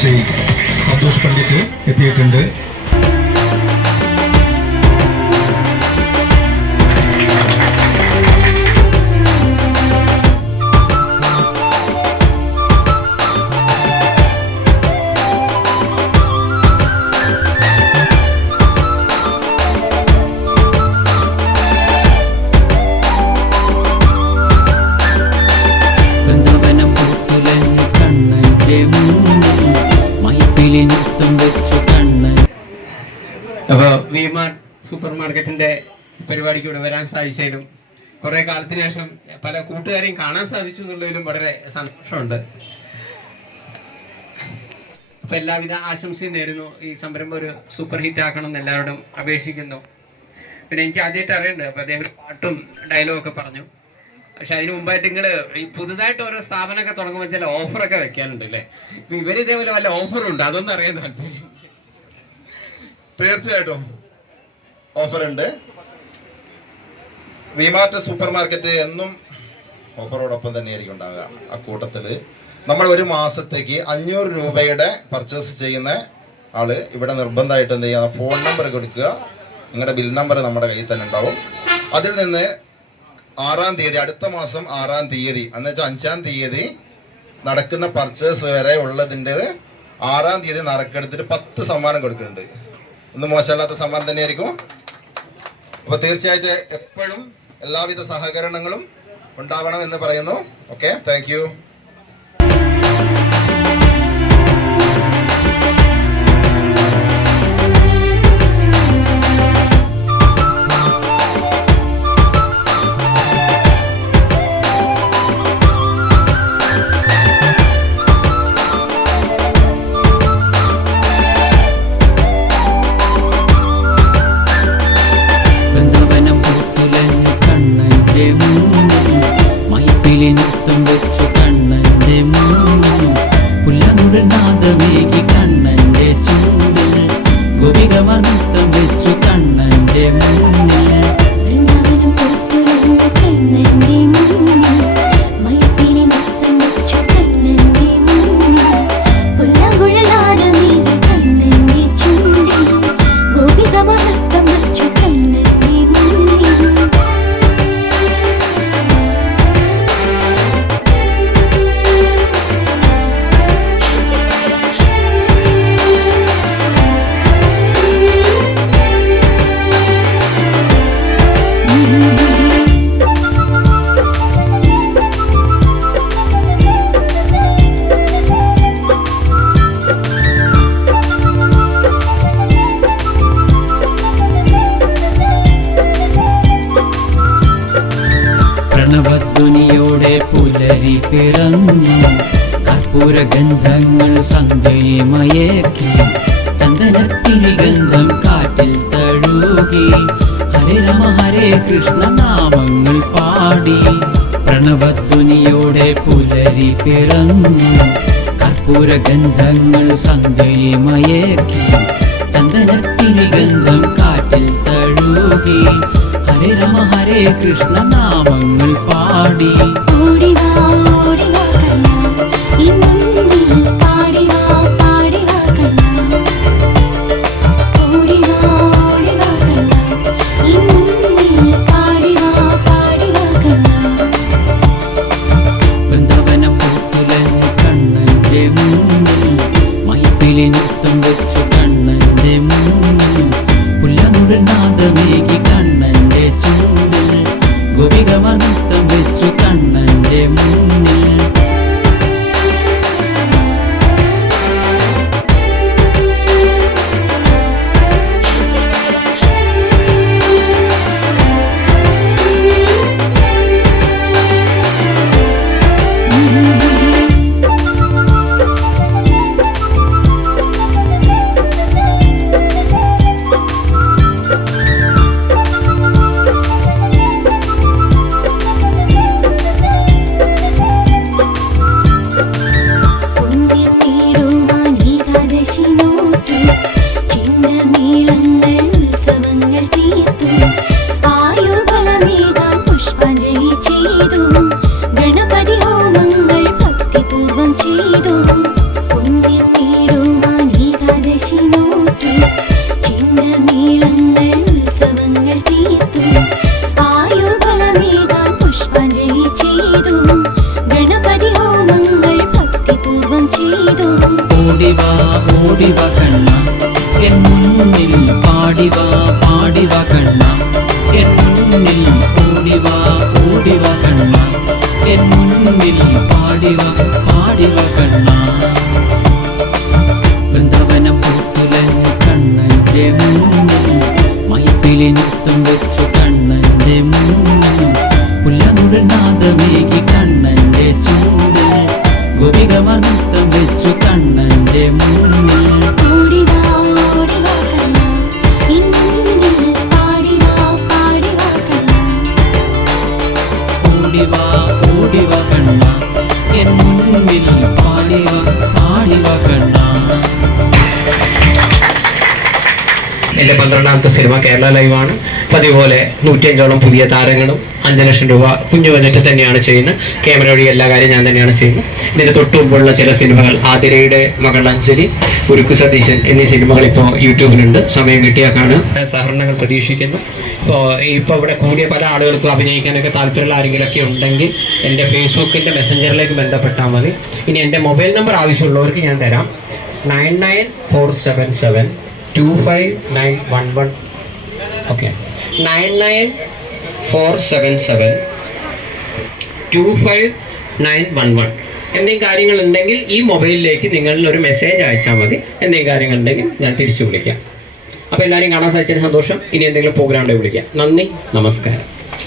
ശ്രീ സന്തോഷ് പണ്ഡിറ്റ് എത്തിയിട്ടുണ്ട്. അപ്പോൾ V-mart super മാർക്കറ്റിന്റെ പരിപാടിക്ക് ഇവിടെ വരാൻ സാധിച്ചതിലും കുറെ കാലത്തിന് ശേഷം പല കൂട്ടുകാരെയും കാണാൻ സാധിച്ചു എന്നുള്ളതിലും വളരെ സന്തോഷമുണ്ട്. അപ്പൊ എല്ലാവിധ ആശംസയും നേരുന്നു. ഈ സംരംഭം ഒരു സൂപ്പർ ഹിറ്റ് ആക്കണം എന്ന് എല്ലാവരോടും അപേക്ഷിക്കുന്നു. പിന്നെ എനിക്ക് ആദ്യമായിട്ട് അറിയണ്ട്, അപ്പൊ അദ്ദേഹം പാട്ടും ഡയലോഗും ഒക്കെ പറഞ്ഞു. പക്ഷെ അതിന് മുമ്പായിട്ട് നിങ്ങള് ഈ പുതുതായിട്ട് ഓരോ സ്ഥാപനമൊക്കെ തുടങ്ങുമ്പോൾ ചില ഓഫറൊക്കെ വെക്കാനുണ്ട് അല്ലേ? ഇപ്പൊ ഇവര് ഇതേപോലെ വല്ല ഓഫറുണ്ട്, അതൊന്നും അറിയാൻ താല്പര്യം. തീർച്ചയായിട്ടും ഓഫർ ഉണ്ട്. വി-മാർട്ട് സൂപ്പർ മാർക്കറ്റ് എന്നും ഓഫറോടൊപ്പം തന്നെയായിരിക്കും ഉണ്ടാവുക. ആ കൂട്ടത്തില് നമ്മൾ ഒരു മാസത്തേക്ക് 500 രൂപയുടെ പർച്ചേസ് ചെയ്യുന്ന ആള് ഇവിടെ നിർബന്ധമായിട്ട് എന്ത് ചെയ്യുക, ഫോൺ നമ്പർ കൊടുക്കുക. നിങ്ങളുടെ ബിൽ നമ്പർ നമ്മുടെ കയ്യിൽ തന്നെ ഉണ്ടാവും. അതിൽ നിന്ന് 6-ാം തീയതി, അടുത്ത മാസം 6-ാം തീയതി എന്ന് വെച്ചാൽ 5-ാം തീയതി നടക്കുന്ന പർച്ചേസ് വരെ ഉള്ളതിൻ്റെ 6-ാം തീയതി നറുക്കെടുത്തിട്ട് 10 സമ്മാനം കൊടുക്കുന്നുണ്ട്. ഒന്നും മോശമല്ലാത്ത സമ്മാനം തന്നെയായിരിക്കും. അപ്പൊ തീർച്ചയായിട്ടും എപ്പോഴും എല്ലാവിധ സഹകരണങ്ങളും ഉണ്ടാവണം എന്ന് പറയുന്നു. Okay, thank you. നൃത്തം വെച്ചു കണ്ണന്റെ മുന്നിൽ പുല്ലനുഴൽ നാദമേകി കണ്ണന്റെ ചുണ്ടിൽ ഗോപികമാർ നൃത്തം വെച്ചു കണ്ണന്റെ മുന്നിൽ പ്രണവധ്വനിയോടെ പുലരി പിറന്നു, കർപ്പൂരഗന്ധങ്ങൾ സന്ധ്യയെ മയക്കി, ചന്ദനത്തിരി ഗന്ധം കാറ്റിൽ തഴുകി, ഹരേ രാമ ഹരേ കൃഷ്ണ നാമങ്ങൾ പാടി. പ്രണവധ്വനിയോടെ പുലരി പിറന്നു, കർപ്പൂരഗന്ധങ്ങൾ സന്ധ്യയെ മയക്കി, ചന്ദനത്തിരി ഗന്ധം കാറ്റിൽ തഴുകി, ഹരേ രാമ ഹരേ കൃഷ്ണ നാമങ്ങൾ പാടി. വൃന്ദാവനം പൂത്തുലഞ്ഞ് കണ്ണന്റെ മുന്നിൽ മൈപ്പിലി നൃത്തം വെച്ചു കണ്ണന്റെ മുന്നിൽ പുല്ലനുഴൽ നാദമേകി കണ്ണന്റെ ചുണ്ടിൽ ഗോപികമാർ നൃത്തം വെച്ചു കണ്ണന്റെ മുന്നിൽ നാദമേകി കണ്ണന്റെ ചുണ്ടിൽ ഗോപികമാർ നൃത്തം വെച്ചു കണ്ണന്റെ മുന്നിൽ ഓടിവാ ഓടിവാ കണ്ണാ ഇന്നിൽ പാടിവാ പാടിവാ കണ്ണാ ഓടിവാ ഓടിവാ കണ്ണ എൻ മുന്നിൽ പാടിവാ പാടിവാ കണ്ണ. എൻ്റെ 12ാമത്തെ സിനിമ കേരള ലൈവാണ്. പതിപോലെ 105ഓളം പുതിയ താരങ്ങളും 5 ലക്ഷം രൂപ കുഞ്ഞു ബജറ്റ് തന്നെയാണ് ചെയ്യുന്നത്. ക്യാമറ വഴി എല്ലാ കാര്യം ഞാൻ തന്നെയാണ് ചെയ്യുന്നത്. ഇതിന് തൊട്ടു മുമ്പുള്ള ചില സിനിമകൾ ആതിരയുടെ മകൾ അഞ്ജലി, ഉരുക്കു സതീശൻ എന്നീ സിനിമകൾ ഇപ്പോൾ യൂട്യൂബിലുണ്ട്. സമയം കിട്ടിയാൽ കാണുക. സഹകരണങ്ങൾ പ്രതീക്ഷിക്കുന്നു. ഇപ്പോൾ ഇവിടെ കൂടിയ പല ആളുകൾക്കും അഭിനയിക്കാനൊക്കെ താല്പര്യമുള്ള ആരെങ്കിലുമൊക്കെ ഉണ്ടെങ്കിൽ എൻ്റെ ഫേസ്ബുക്കിൻ്റെ മെസ്സഞ്ചറിലേക്ക് ബന്ധപ്പെട്ടാൽ മതി. ഇനി എൻ്റെ മൊബൈൽ നമ്പർ ആവശ്യമുള്ളവർക്ക് ഞാൻ തരാം. 99477 25911. ഓക്കെ, 99477 25911. എന്തെങ്കിലും കാര്യങ്ങളുണ്ടെങ്കിൽ ഈ മൊബൈലിലേക്ക് നിങ്ങൾ ഒരു മെസ്സേജ് അയച്ചാൽ മതി. എന്തെങ്കിലും കാര്യങ്ങളുണ്ടെങ്കിൽ ഞാൻ തിരിച്ചു വിളിക്കാം. അപ്പോൾ എല്ലാവരെയും കാണാൻ സാധിച്ചതിന് സന്തോഷം. ഇനി എന്തെങ്കിലും പ്രോഗ്രാം ഉണ്ടെങ്കിൽ വിളിക്കാം. നന്ദി, നമസ്കാരം.